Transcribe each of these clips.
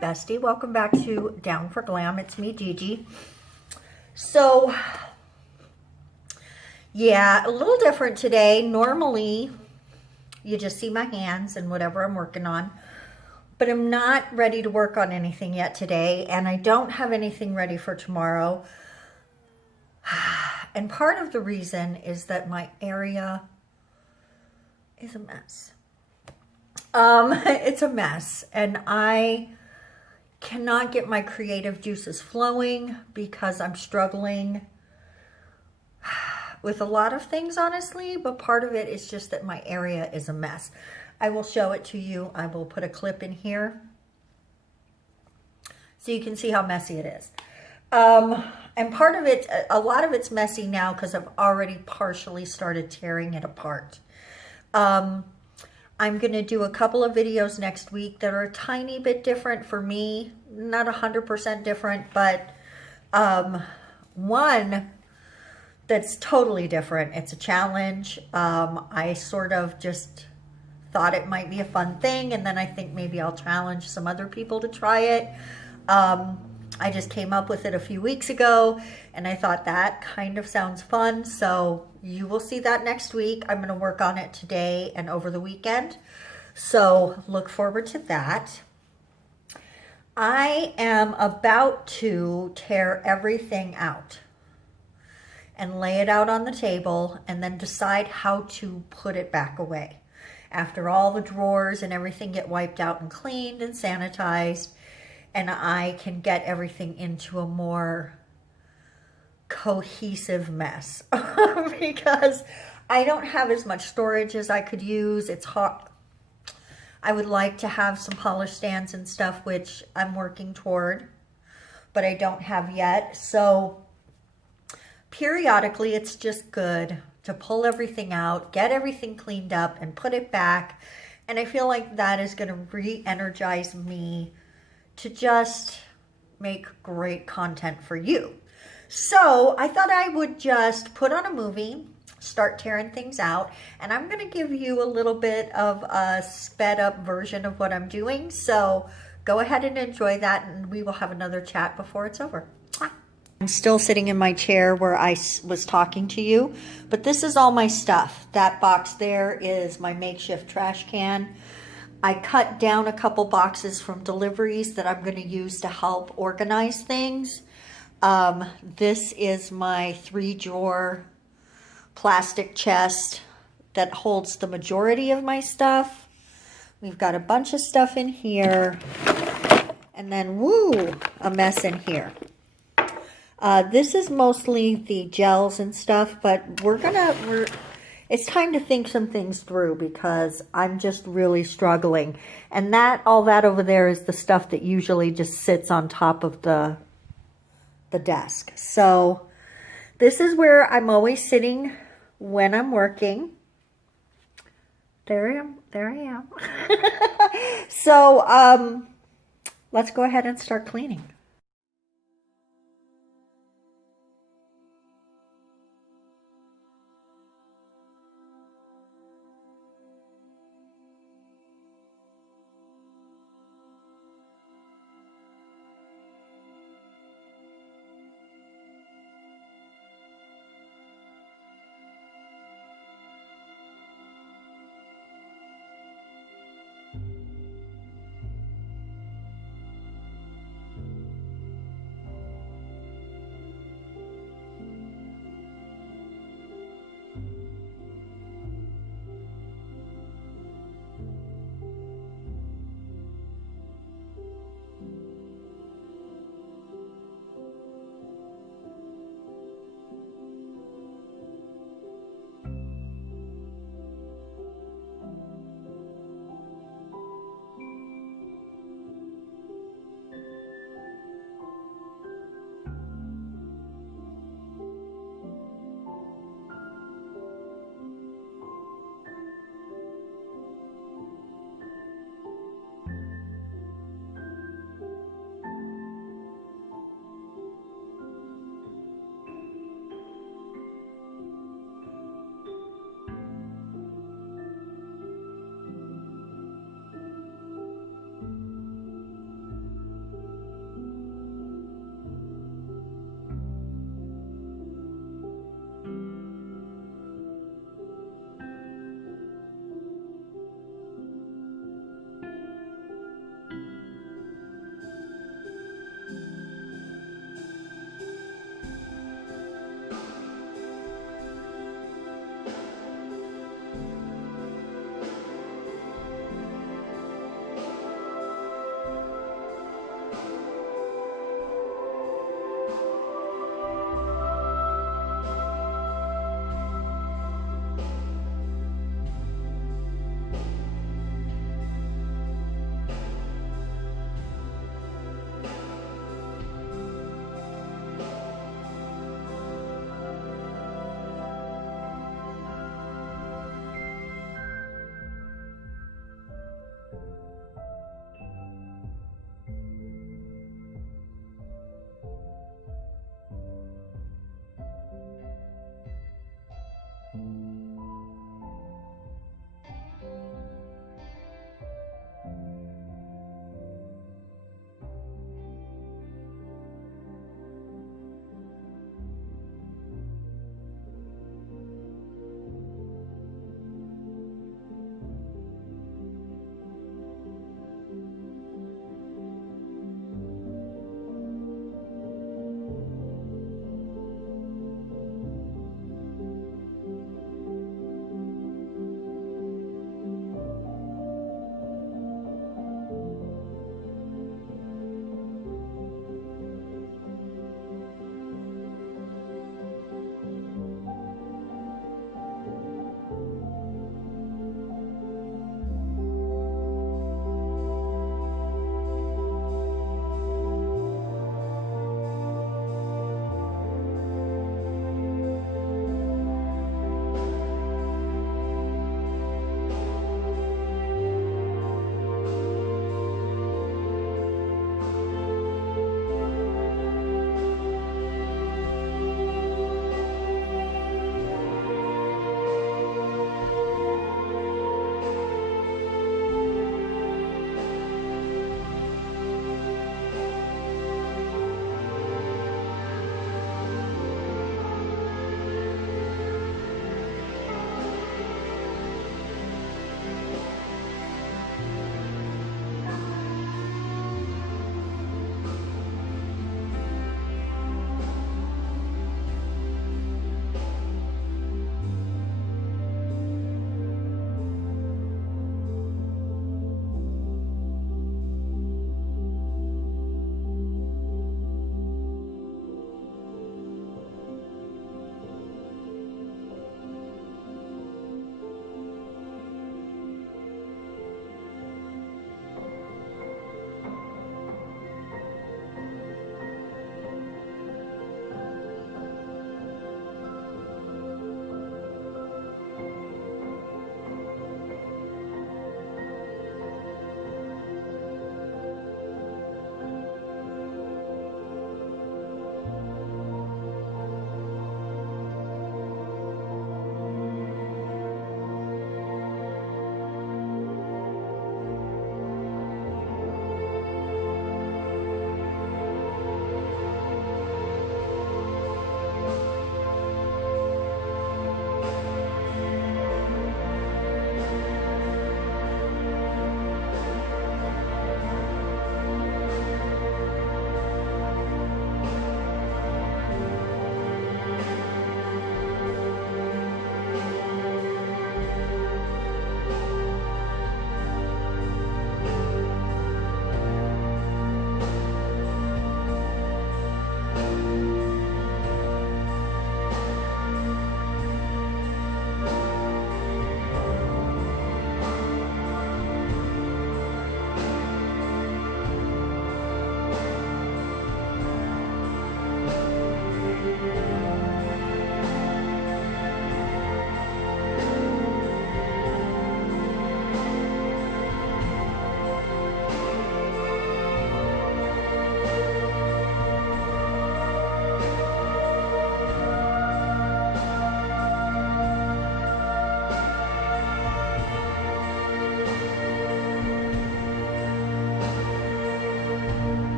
bestie. Welcome back to Down for Glam. It's me, Gigi. So, yeah, a little different today. Normally, you just see my hands and whatever I'm working on. But I'm not ready to work on anything yet today, and I don't have anything ready for tomorrow. And part of the reason is that my area is a mess. It's a mess, and I cannot get my creative juices flowing because I'm struggling with a lot of things, honestly, but part of it is just that my area is a mess. I will show it to you. I will put a clip in here so you can see how messy it is. And part of it, a lot of it's messy now because I've already partially started tearing it apart. I'm going to do a couple of videos next week that are a tiny bit different for me. Not 100% different, but one that's totally different. It's a challenge. I sort of just thought it might be a fun thing, and then I think maybe I'll challenge some other people to try it. I just came up with it a few weeks ago, and I thought that kind of sounds fun, so you will see that next week. I'm going to work on it today and over the weekend, so look forward to that. I am about to tear everything out and lay it out on the table and then decide how to put it back away. After all the drawers and everything get wiped out and cleaned and sanitized, and I can get everything into a more cohesive mess because I don't have as much storage as I could use. It's hot. I would like to have some polish stands and stuff, which I'm working toward, but I don't have yet. So periodically, it's just good to pull everything out, get everything cleaned up, and put it back. And I feel like that is going to re-energize me to just make great content for you. So I thought I would just put on a movie, start tearing things out, and I'm going to give you a little bit of a sped up version of what I'm doing. So go ahead and enjoy that, and we will have another chat before it's over. I'm still sitting in my chair where I was talking to you, but this is all my stuff. That box there is my makeshift trash can. I cut down a couple boxes from deliveries that I'm going to use to help organize things. This is my 3-drawer plastic chest that holds the majority of my stuff. We've got a bunch of stuff in here, and then woo, a mess in here. This is mostly the gels and stuff, but it's time to think some things through because I'm just really struggling. And all that over there is the stuff that usually just sits on top of the desk. So this is where I'm always sitting when I'm working. There I am. So let's go ahead and start cleaning.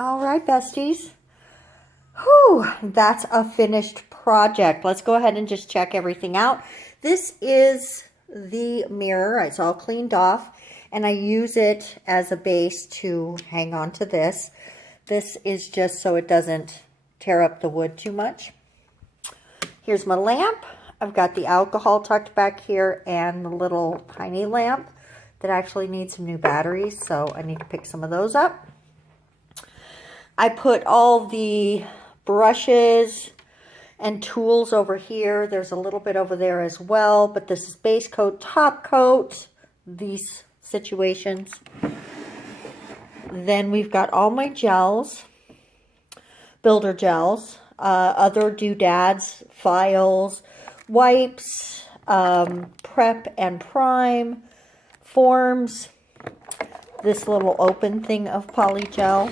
All right, besties. Whew, that's a finished project. Let's go ahead and just check everything out. This is the mirror. It's all cleaned off, and I use it as a base to hang on to this. This is just so it doesn't tear up the wood too much. Here's my lamp. I've got the alcohol tucked back here and the little tiny lamp that actually needs some new batteries, so I need to pick some of those up. I put all the brushes and tools over here. There's a little bit over there as well, but this is base coat, top coat, these situations. Then we've got all my gels, builder gels, other doodads, files, wipes, prep and prime, forms, this little open thing of poly gel.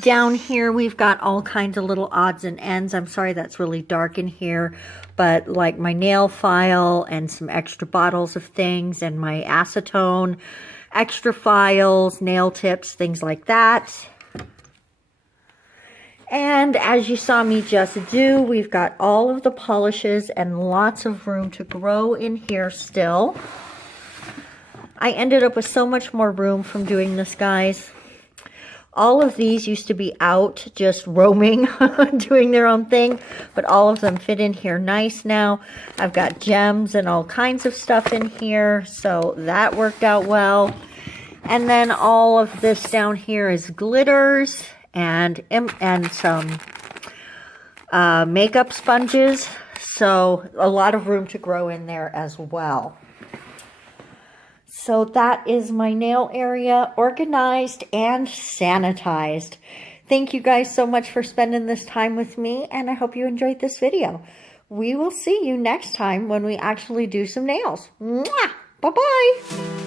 Down here, we've got all kinds of little odds and ends. I'm sorry that's really dark in here, but like my nail file and some extra bottles of things and my acetone, extra files, nail tips, things like that. And as you saw me just do, we've got all of the polishes and lots of room to grow in here still. I ended up with so much more room from doing this, guys. All of these used to be out just roaming, doing their own thing, but all of them fit in here nice now. I've got gems and all kinds of stuff in here, so that worked out well. And then all of this down here is glitters and some makeup sponges, so a lot of room to grow in there as well. So that is my nail area, organized and sanitized. Thank you guys so much for spending this time with me, and I hope you enjoyed this video. We will see you next time when we actually do some nails. Mwah! Bye-bye!